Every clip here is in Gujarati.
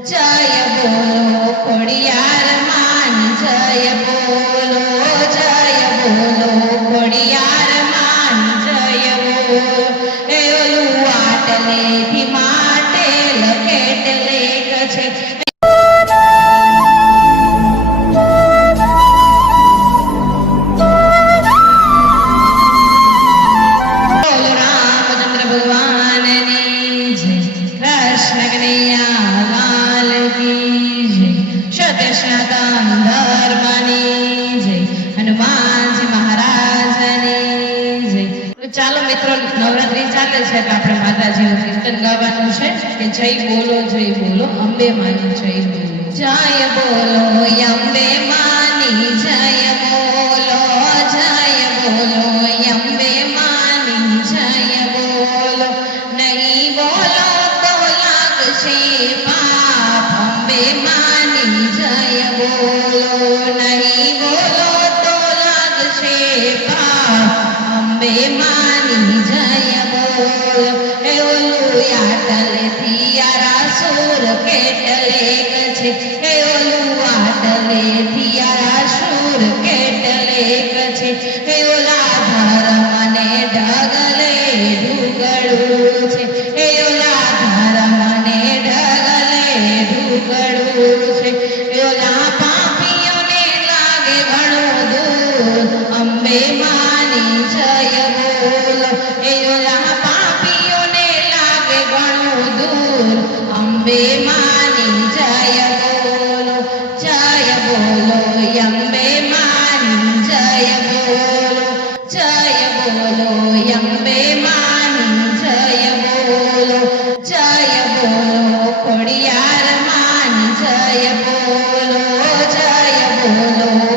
જય બોલો ખોડિયાર માની જય બોલો ખોડિયાર માની જય બોલો એ ઓલું આટલેથી માટેલ કેટલેક છે ચાલો મિત્રો નવરાત્રી ચાલે છે એટલે આપણે માતાજીનું કીર્તન ગાવાનું છે કે જય બોલો અંબે માની જય બોલો અંબે માની જય બોલો અંબે માની જય બોલો નહીં બોલો તો લાગશે પાપ અંબે માની જય બોલો નહીં બોલો તો લાગશે પાપ અંબે માની જય બોલો એ ઓલું આટલેથી આરાસુર કેટલેક છે એ ઓલું આટલેથી આરાસુર કેટલેક છે એ ઓલા ધર્મને ઢગલે ઢુકડું છે એ ઓલા ધર્મને ઢગલે ઢુકડું છે એ ઓલા પાપીઓને લાગે ઘણું દૂર અંબે માની જય બોલો એ ઓલા પાપીઓને લાગે ઘણું દૂર અંબે માની જય બોલો અંબે માની જય બોલો અંબે માની જય બોલો ખોડિયાર માની જય બોલો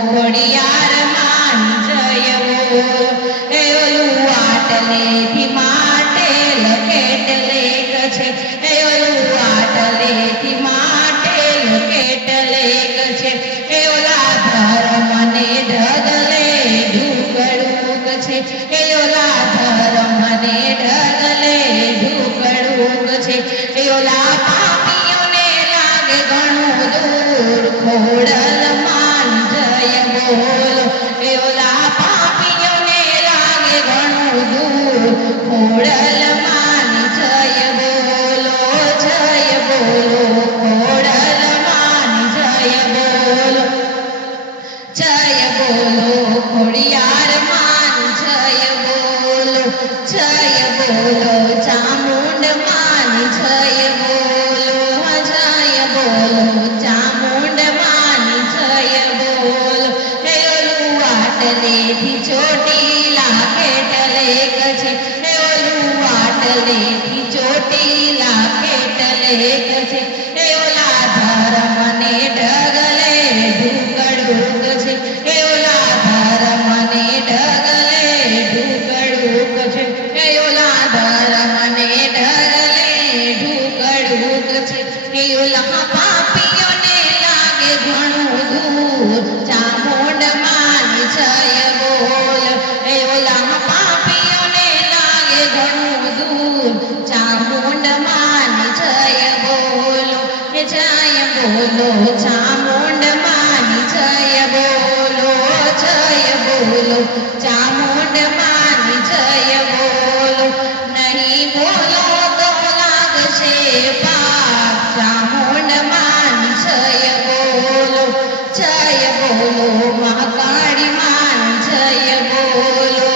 ખોડિયાર માની જય બોલો એ ઓલું આટલેથી માટેલ કેટલેક છે એ ઓલું આટલેથી માટેલ કેટલેક છે એ ઓલા ધર્મને ઢગલે ઢુકડુક છે એ ઓલા ધર્મને ઢગલે ઢુકડુક છે એ ઓલા પાપીઓને લાગે ઘણું દૂર ખોડલ માન જય બોલો એ ઓલા પાપીઓને લાગે ઘણું દૂર ખોડલ માની જય બોલો ખોડલ માની જય બોલો ખોડિયાર માની જય બોલો ચામુંડ માની જય બોલો ચામુંડ માની જય બોલો હે ઓલું આટલેથી ચોટીલા કેટલેક છે હે ઓલું આટલેથી ચોટીલા કેટલેક છે હે ઓલા ધર્મને ઢગલે ઢુકડુક છે હે ઓલા ધર્મને ઢગલે ઢુકડુક છે હે ઓલા ધર્મને ઢગલે ઢુકડુક છે હે ઓલા પાપીઓને લાગે ઘણું દૂર ચામુંડ માની જય બોલો હે ઓલા પાપીઓને લાગે ઘણું દૂર ચામુંડ માની જય બોલો હે જય બોલો ચામુંડ માની જય બોલો ચામુંડ માની જય બોલો નહીં બોલો તો લાગશે પાપ ચામુંડ માની જય બોલો મહાકાળી માની જય બોલો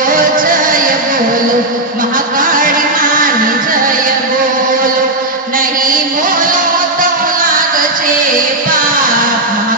મહાકાળી માની જય બોલો નહીં બોલો તો લાગશે પાપ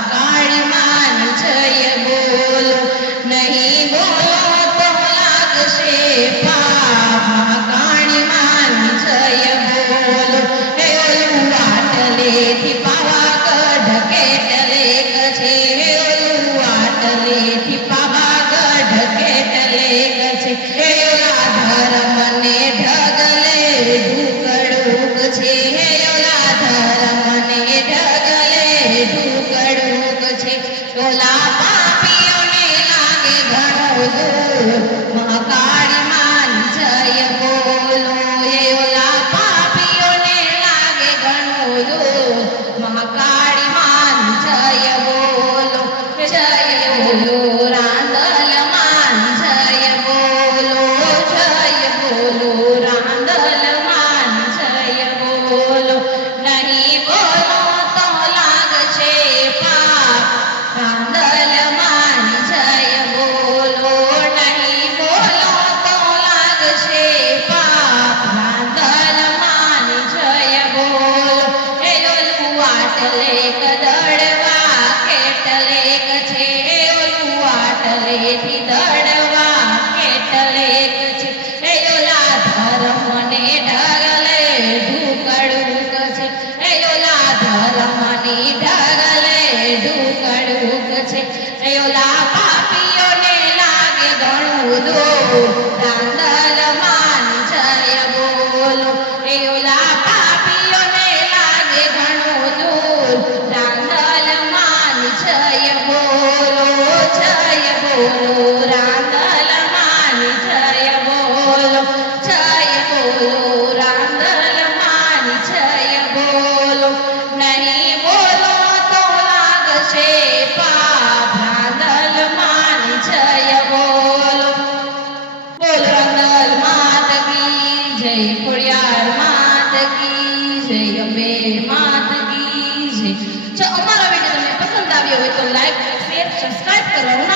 આટલે દડવા કેટલેક છે ઓલું આટલેથી દડવા કેટલેક છે એ ઓલા ધર્મને ઢગલે ઢુકડુક છે એ ઓલા ધર્મની ઢગલે ઢુકડુક છે એ ઓલા પાપીઓને લાગે ઘણું દૂર રાંદલમાં જય બોલો એ ઓલા પાપીઓને લાગે ઘણું દૂર રાંદલમાં જય બોલો રાંદલમાં જય બોલો રાંદલમાં જય બોલો નહીં બોલો તો લાગશે પાપ રાંદલમાં જય બોલો રાંદલ માત કી જય ખોડિયાર માત કી જય અંબે માત કી જય જો અમારો વિડીયો તમને પસંદ આવ્યો હોય તો લાઈક શેર સબસ્ક્રાઇબ કરવાનું